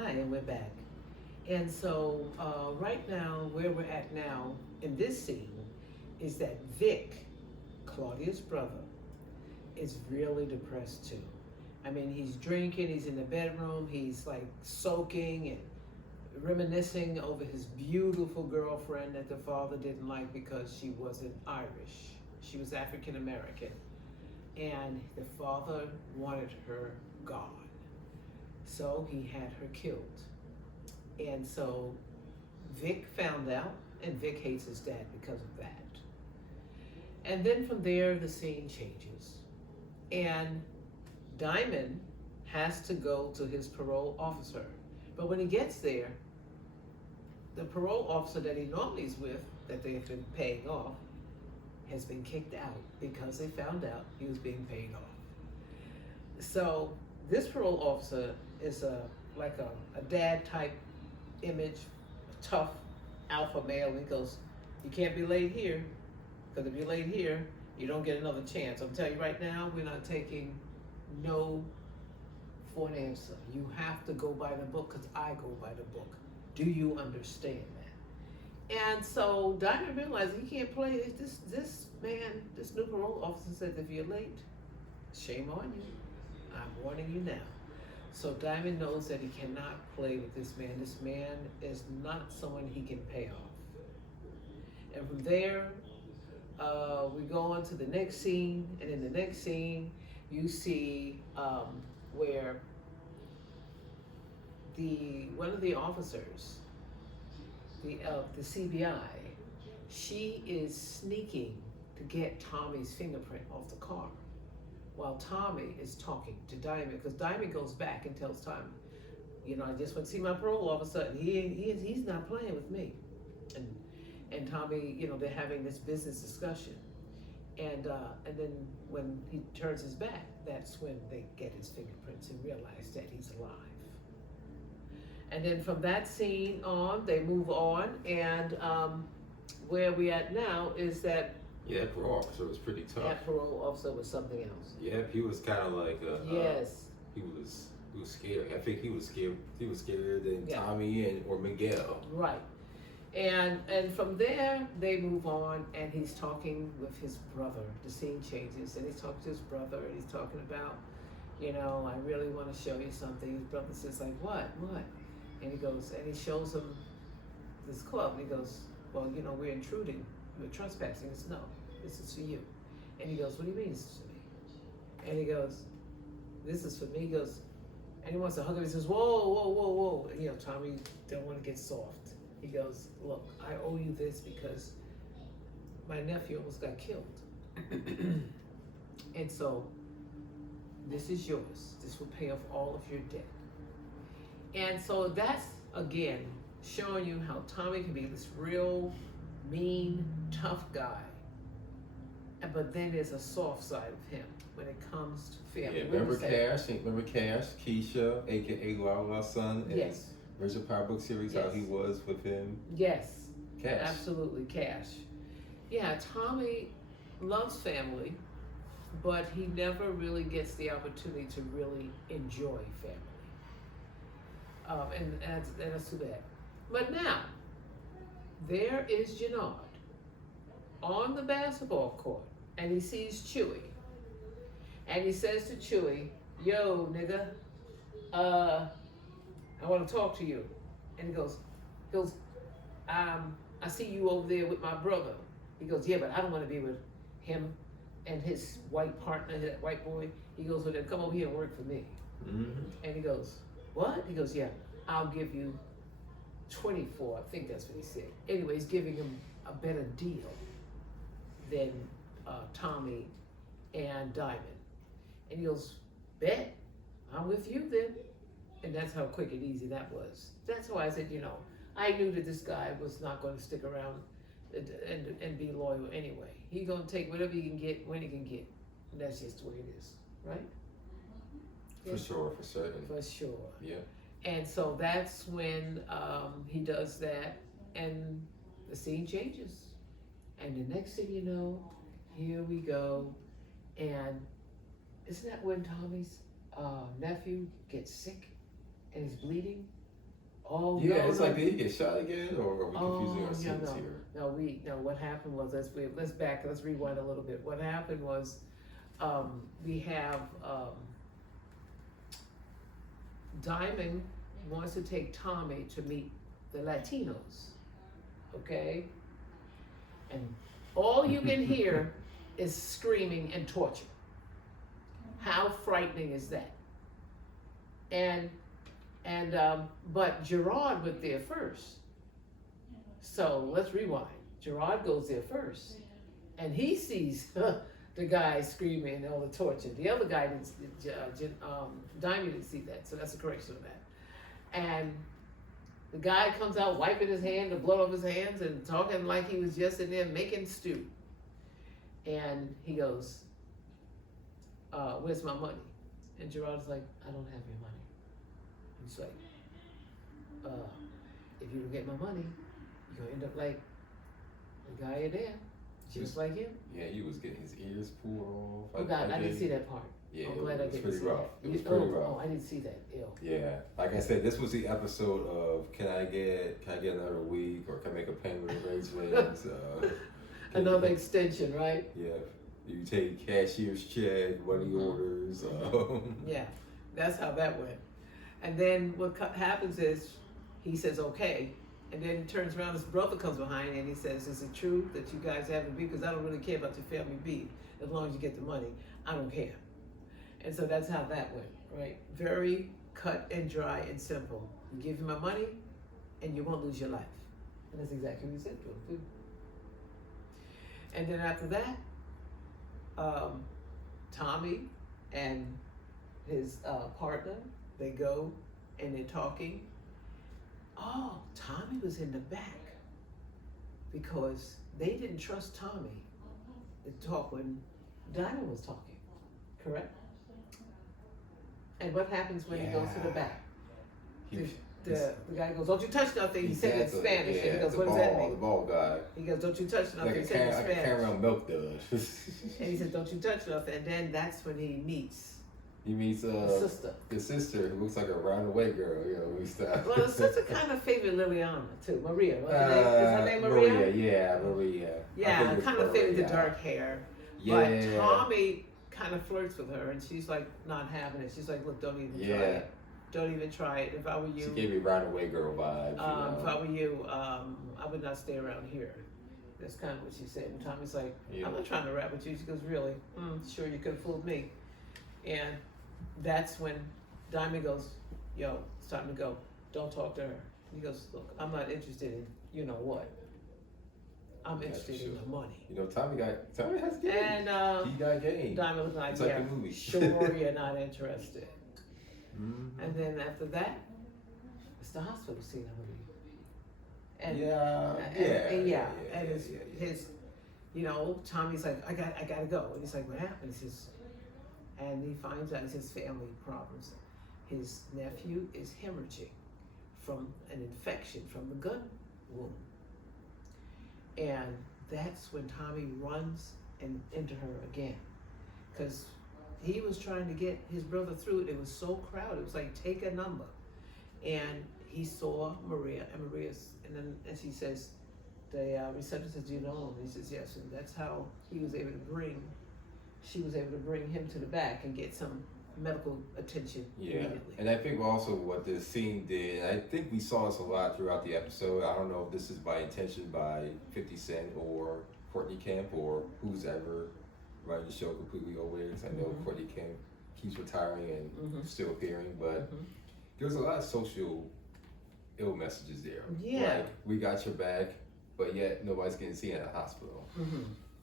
Hi, and we're back. And so, right now, where we're at now in this scene is that Vic, Claudia's brother, is really depressed too. I mean, he's drinking, he's in the bedroom, he's like soaking and reminiscing over his beautiful girlfriend that the father didn't like because she wasn't Irish. She was African American. And the father wanted her gone. So he had her killed. And so Vic found out, and Vic hates his dad because of that. And then from there, the scene changes. And Diamond has to go to his parole officer. But when he gets there, the parole officer that he normally is with, that they have been paying off, has been kicked out because they found out he was being paid off. So this parole officer is a dad type image, tough alpha male. He goes, you can't be late here, because if you're late here, you don't get another chance. I'm telling you right now, we're not taking no for an answer. You have to go by the book, because I go by the book. Do you understand that? And so Diamond realized he can't play it. This man, this new parole officer said, if you're late, shame on you. I'm warning you now. So Diamond knows that he cannot play with this man. This man is not someone he can pay off. And from there, we go on to the next scene. And in the next scene, you see where one of the officers, the CBI, she is sneaking to get Tommy's fingerprint off the car, while Tommy is talking to Diamond, because Diamond goes back and tells Tommy, I just went to see my parole officer, and he's not playing with me. And Tommy, they're having this business discussion, and then when he turns his back, that's when they get his fingerprints and realize that he's alive. And then from that scene on, they move on, and where we at now is that. Yeah, that parole officer was pretty tough. That parole officer was something else. Yeah, he was kind of like yes. He was scared. I think he was scared. He was scarier than Tommy or Miguel. Right. And from there they move on, and he's talking with his brother. The scene changes, and he's talking to his brother, and he's talking about, I really want to show you something. His brother says, like, what? And he goes, and he shows him this club, and he goes, well, we're intruding, we're trespassing. He says, no, this is for you. And he goes, what do you mean this is for me? And he goes, this is for me. He goes, and he wants to hug him. He says, whoa. And, Tommy don't want to get soft. He goes, look, I owe you this because my nephew almost got killed. And so this is yours. This will pay off all of your debt. And so that's, again, showing you how Tommy can be this real mean, tough guy. But then there's a soft side of him when it comes to family. Yeah, remember Cash, Keisha, aka Lala's son, in yes. the Richard Power book series, yes. how he was with him? Yes. Cash. Absolutely, Cash. Yeah, Tommy loves family, but he never really gets the opportunity to really enjoy family. And that's too bad. But now, there is Jenard on the basketball court, and he sees Chewy. And he says to Chewy, yo, nigga, I want to talk to you. And he goes, I see you over there with my brother. He goes, yeah, but I don't want to be with him and his white partner, that white boy. He goes, well, then come over here and work for me. Mm-hmm. And he goes, what? He goes, yeah, I'll give you 24. I think that's what he said. Anyway, he's giving him a better deal than Tommy and Diamond. And he goes, bet, I'm with you then. And that's how quick and easy that was. That's why I said, I knew that this guy was not going to stick around and be loyal anyway. He's going to take whatever he can get when he can get. And that's just the way it is, right? For sure, for certain. For sure. Yeah. And so that's when he does that, and the scene changes. And the next thing you know, here we go. And isn't that when Tommy's nephew gets sick and he's bleeding? Oh, Yeah, no, it's no. like, did he get shot again, or are we confusing our scenes here? No, what happened was, let's rewind a little bit. What happened was, we have, Diamond wants to take Tommy to meet the Latinos, okay? And all you can hear is screaming and torture. How frightening is that? But Jenard went there first. So let's rewind. Jenard goes there first, and he sees the guy screaming and all the torture. The other guy didn't. Diamond didn't see that, so that's a correction of that. And the guy comes out wiping his hand, the blood off his hands, and talking like he was just in there making stew. And he goes, "Where's my money?" And Jenard's like, "I don't have your money." He's like, "If you don't get my money, you're gonna end up like the guy in there, just like him." Yeah, he was getting his ears pulled off. Oh God, I didn't see that part. Yeah, I'm glad I didn't see rough. that. It was pretty rough. Oh, I didn't see that. Ew. Yeah, like I said, this was the episode of can I get another week, or can I make a payment arrangement? Another extension, right? Yeah, you take cashier's check, money orders. Yeah, that's how that went. And then what happens is he says okay, and then turns around, his brother comes behind and he says, "Is it true that you guys have a beef? Because I don't really care about your family beef. As long as you get the money, I don't care." And so that's how that went, right? Very cut and dry and simple. You give him my money, and you won't lose your life. And that's exactly what he said to him too. And then after that, Tommy and his partner, they go and they're talking. Oh, Tommy was in the back because they didn't trust Tommy to talk when Diamond was talking, correct? And what happens when he goes to the back? The guy goes, "Don't you touch nothing." He said it in Spanish. And he goes, "What does that mean?" The ball guy. He goes, "Don't you touch nothing." Like he said it in Spanish. like a caramel milk does. And he says, "Don't you touch nothing." And then that's when he meets the sister who looks like a runaway girl. You know, we start. Well, the sister kind of favored Liliana too. Maria. What's her name? Is her name Maria? Maria. Yeah, kind of favored the dark hair. Yeah. But Tommy kind of flirts with her, and she's like not having it. She's like, "Look, don't even try it. Don't even try it. If I were you," she gave me runaway girl vibes. If I were you, I would not stay around here. That's kind of what she said. And Tommy's like, "I'm not trying to rap with you." She goes, "Really? Sure, you could have fooled me." And that's when Diamond goes, "Yo, it's time to go. Don't talk to her." He goes, "Look, I'm not interested in you know what. I'm interested in the money." You know, Tommy has game. And he got game. Diamond was like, it's like a movie. Sure, you're not interested. Mm-hmm. And then after that, it's the hospital scene, I believe. And his, you know, Tommy's like, I gotta go. And he's like, "What happened?" He says, and he finds out it's his family problems. His nephew is hemorrhaging from an infection from the gun wound. And that's when Tommy runs into her again. Because he was trying to get his brother through it. It was so crowded. It was like, take a number. And he saw Maria, and she says, the receptionist says, "Do you know him?" He says, "Yes." And that's how she was able to bring him to the back and get some medical attention immediately. And I think also what this scene did, and I think we saw this a lot throughout the episode. I don't know if this is by intention by 50 Cent or Courtney Kemp or who's ever running the show completely over there. Because I know Courtney Kemp keeps retiring and still appearing, but there's a lot of social ill messages there. Yeah. Like, we got your back, but yet nobody's getting seen at a hospital.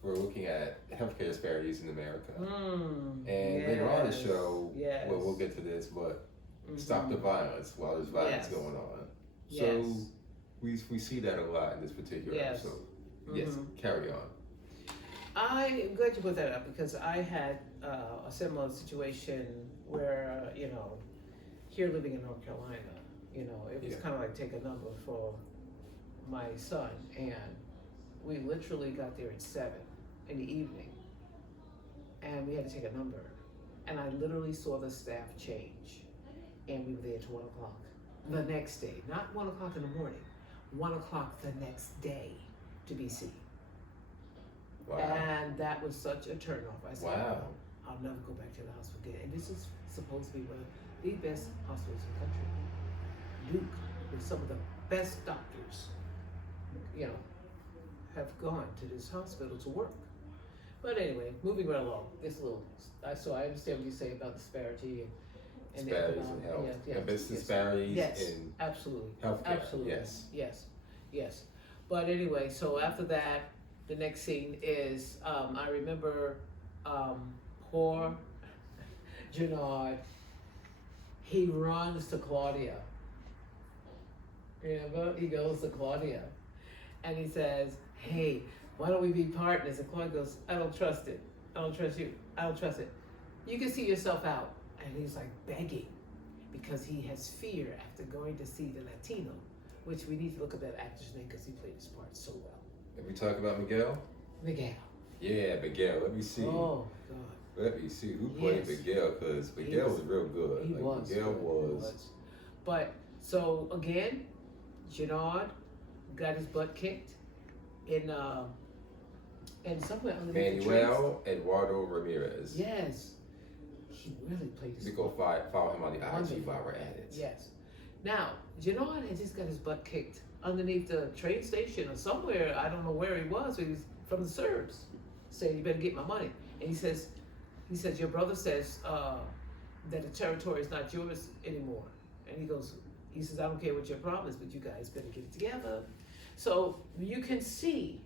We're looking at healthcare disparities in America. And later on in the show, well, we'll get to this, but stop the violence while there's violence going on. So we see that a lot in this particular episode. Yes, carry on. I'm glad you put that up because I had a similar situation where, you know, here living in North Carolina, you know, it was kind of like take a number for my son, and we literally got there at 7 in the evening, and we had to take a number, and I literally saw the staff change, and we were there at 1 o'clock. the next day, not 1 o'clock in the morning, 1 o'clock the next day to be seen. Wow. And that was such a turnoff. I said, wow. I'll never go back to the hospital again. And this is supposed to be one of the best hospitals in the country. Duke, with some of the best doctors, have gone to this hospital to work. But anyway, moving right along. It's a little, so I understand what you say about disparity and disparities in health. Disparities in absolutely. Healthcare. Absolutely. Yes. But anyway, so after that, the next scene is, I remember poor Jenard, he runs to Claudia. Remember? He goes to Claudia and he says, hey, why don't we be partners? And Claudia goes, I don't trust it. I don't trust you. I don't trust it. You can see yourself out. And he's like begging because he has fear after going to see the Latino, which we need to look at that actor's name because he played his part so well. Can we talk about Miguel? Miguel. Yeah, Miguel. Let me see. Oh, God. Let me see who played Miguel, because Miguel was real good. Miguel was. But, so again, Jenard got his butt kicked in somewhere underneath Manuel Eduardo Ramirez. Yes. He really played his part. We go follow him on the IG while we're at it. Yes. Now, Jenard had just got his butt kicked underneath the train station or somewhere. I don't know where he was. He was from the Serbs saying, you better get my money. And he says, your brother says that the territory is not yours anymore. And he says, I don't care what your problem is, but you guys better get it together. So you can see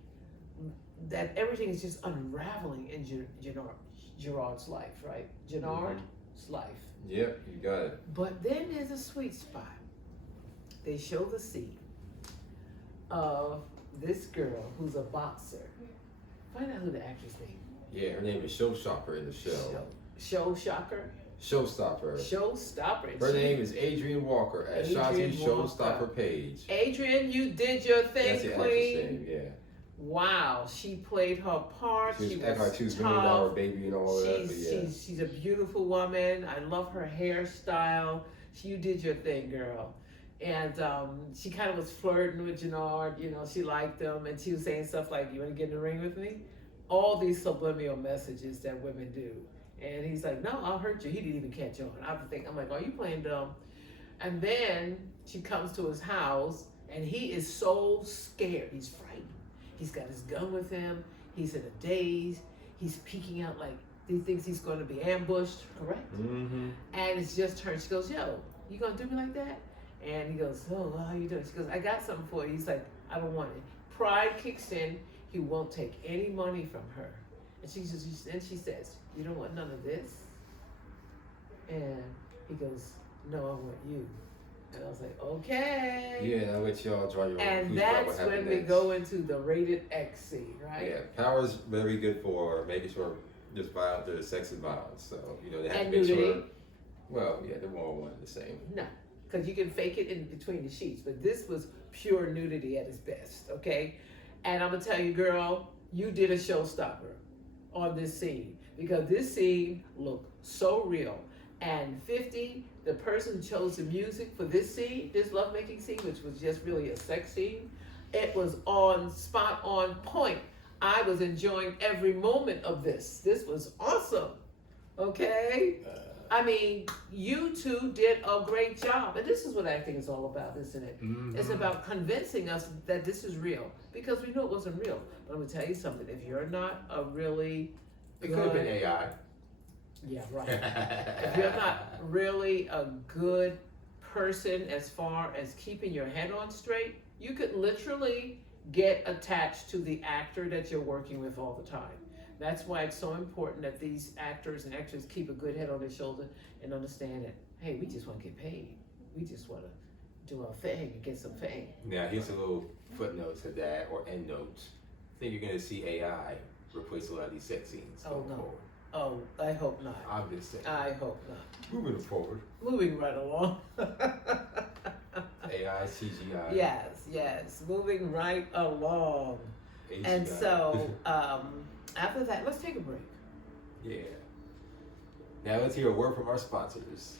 that everything is just unraveling in Jenard's life, right? Jenard's life. Yep, you got it. But then there's a sweet spot. They show the scene of this girl who's a boxer. Find out who the actress name. Yeah, her name is Showstopper in the show. Showstopper. Her name is Adrienne Walker at Shanti Showstopper page. Adrienne, you did your thing, That's the queen. Actress name, yeah. Wow, she played her part. She was like $2 million baby and all that. But yeah. She's a beautiful woman. I love her hairstyle. You did your thing, girl. And she kind of was flirting with Jenard. She liked him, and she was saying stuff like, "You want to get in the ring with me?" All these subliminal messages that women do. And he's like, "No, I'll hurt you." He didn't even catch on. I'm like, "Are you playing dumb?" And then she comes to his house, and he is so scared. He's frightened. He's got his gun with him. He's in a daze. He's peeking out like he thinks he's going to be ambushed, correct? Mm-hmm. And it's just her. She goes, "Yo, you going to do me like that?" And he goes, "Oh, how you doing?" She goes, "I got something for you." He's like, "I don't want it." Pride kicks in. He won't take any money from her. And she says, "You don't want none of this?" And he goes, "No, I want you." And I was like, okay. Yeah, and I'll let y'all draw your own conclusion. And that's when we go into the rated X scene, right? Yeah, Power's very good for making sure there's sex and violence. So, they have and to make nudity. sure. Well, yeah, they're all one and the same. No, because you can fake it in between the sheets, but this was pure nudity at its best, okay? And I'm going to tell you, girl, you did a showstopper on this scene, because this scene looked so real. And 50, the person who chose the music for this scene, this lovemaking scene, which was just really a sex scene, it was spot on point. I was enjoying every moment of this. This was awesome, okay? I mean, you two did a great job. And this is what acting is all about, isn't it? Mm-hmm. It's about convincing us that this is real, because we knew it wasn't real. But I'm going to tell you something. If you're not a really It could have been AI. Yeah, right. If you're not really a good person as far as keeping your head on straight, you could literally get attached to the actor that you're working with all the time. That's why it's so important that these actors and actresses keep a good head on their shoulder and understand that, hey, we just want to get paid. We just want to do our thing and get some fame. Now, here's a little footnote to that, or end note. I think you're going to see AI replace a lot of these sex scenes going forward. Oh, I hope not. I'm just saying. I hope not. Moving forward. Moving right along. AI, CGI. Yes. Moving right along. AGI. And so, after that, let's take a break. Yeah. Now let's hear a word from our sponsors.